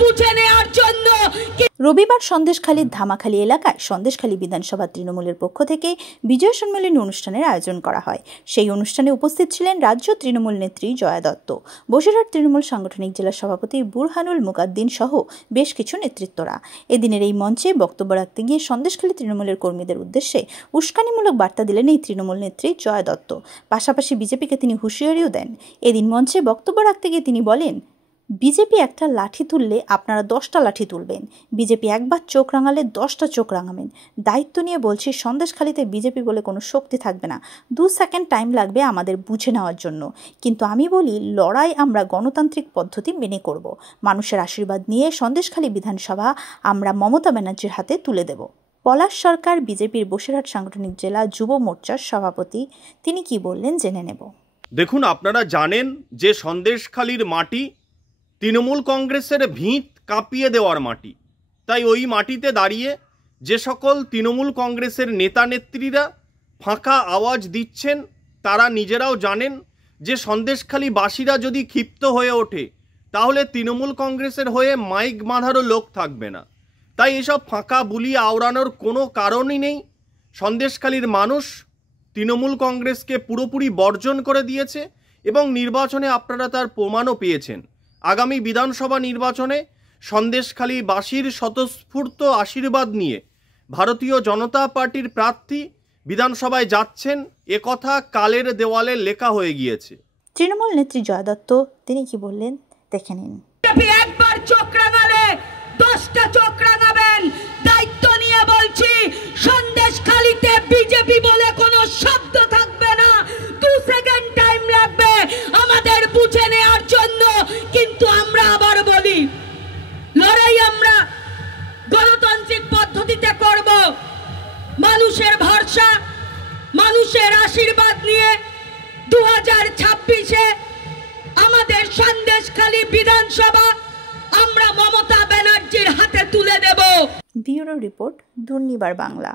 বুঝে নেওয়ার জন্য। রবিবার সন্দেশখালীর ধামাখালী এলাকায় সন্দেশখালী বিধানসভা তৃণমূলের পক্ষ থেকে বিজয় সম্মেলনী অনুষ্ঠানের আয়োজন করা হয়। সেই অনুষ্ঠানে উপস্থিত ছিলেন রাজ্য তৃণমূল নেত্রী জয়া দত্ত, বসিরহাট তৃণমূল সাংগঠনিক জেলা সভাপতি বুরহানুল মুকাদ্দিন সহ বেশ কিছু নেতৃত্বরা। এদিনের এই মঞ্চে বক্তব্য রাখতে গিয়ে সন্দেশখালী তৃণমূলের কর্মীদের উদ্দেশ্যে উস্কানিমূলক বার্তা দিলেন এই তৃণমূল নেত্রী জয়া দত্ত। পাশাপাশি বিজেপিকে তিনি হুঁশিয়ারিও দেন। এদিন মঞ্চে বক্তব্য রাখতে গিয়ে তিনি বলেন, বিজেপি একটা লাঠি তুললে আপনারা 10টা লাঠি তুলবেন, বিজেপি একবার চোখ রাঙালে 10টা চোখ রাঙাবেন। দায়িত্ব নিয়ে বলছি, সন্দেশখালীতে বিজেপি বলে কোনো শক্তি থাকবে না। 2 সেকেন্ড টাইম লাগবে আমাদের বুঝে নেওয়ার জন্য, কিন্তু আমি বলি লড়াই আমরা গণতান্ত্রিক পদ্ধতি মেনে করব। মানুষের আশীর্বাদ নিয়ে সন্দেশখালী বিধানসভা আমরা মমতা ব্যানার্জির হাতে তুলে দেব। পলাশ সরকার বিজেপির বসিরহাট সাংগঠনিক জেলা যুব মোর্চার সভাপতি, তিনি কি বললেন জেনে নেব। দেখুন, আপনারা জানেন যে সন্দেশখালীর মাটি তৃণমূল কংগ্রেসের ভিত কাঁপিয়ে দেওয়ার মাটি। তাই ওই মাটিতে দাঁড়িয়ে যে সকল তৃণমূল কংগ্রেসের নেতা নেত্রীরা ফাঁকা আওয়াজ দিচ্ছেন, তারা নিজেরাও জানেন যে সন্দেশখালীবাসীরা যদি ক্ষিপ্ত হয়ে ওঠে তাহলে তৃণমূল কংগ্রেসের হয়ে মাইক বাঁধারও লোক থাকবে না। তাই এসব ফাঁকা বুলি আওড়ানোর কোনো কারণই নেই। সন্দেশখালীর মানুষ তৃণমূল কংগ্রেসকে পুরোপুরি বর্জন করে দিয়েছে এবং নির্বাচনে আপনারা তার প্রমাণও পেয়েছেন। আগামী বিধানসভা নির্বাচনে সন্দেশখালীবাসীর স্বতঃস্ফূর্ত আশীর্বাদ নিয়ে ভারতীয় জনতা পার্টির প্রার্থী বিধানসভায় যাচ্ছেন, একথা কালের দেওয়ালে লেখা হয়ে গিয়েছে। তৃণমূল নেত্রী জয়া দত্ত তিনি কি বললেন দেখে নিন। একবার চোখ রাঙালে 10টা চোখ রাঙাবেন। দায়িত্ব নিয়ে বলছি, সন্দেশখালীতে বিজেপি বলে কোনো শব্দ থাকবে না। 2 সেকেন্ড টাইম লাগবে আমাদের বুঝে নেওয়ার জন্য, কিন্তু আমরা আবার বলি লড়াই আমরা গণতান্ত্রিক পদ্ধতিতে করব। মানুষের ভরসা, মানুষের আশীর্বাদ নিয়ে 2026-এ আমাদের সন্দেশখালী বিধানসভা আমরা মমতা ব্যানার্জির হাতে তুলে দেব। Bureau report, Durnibar Bangla.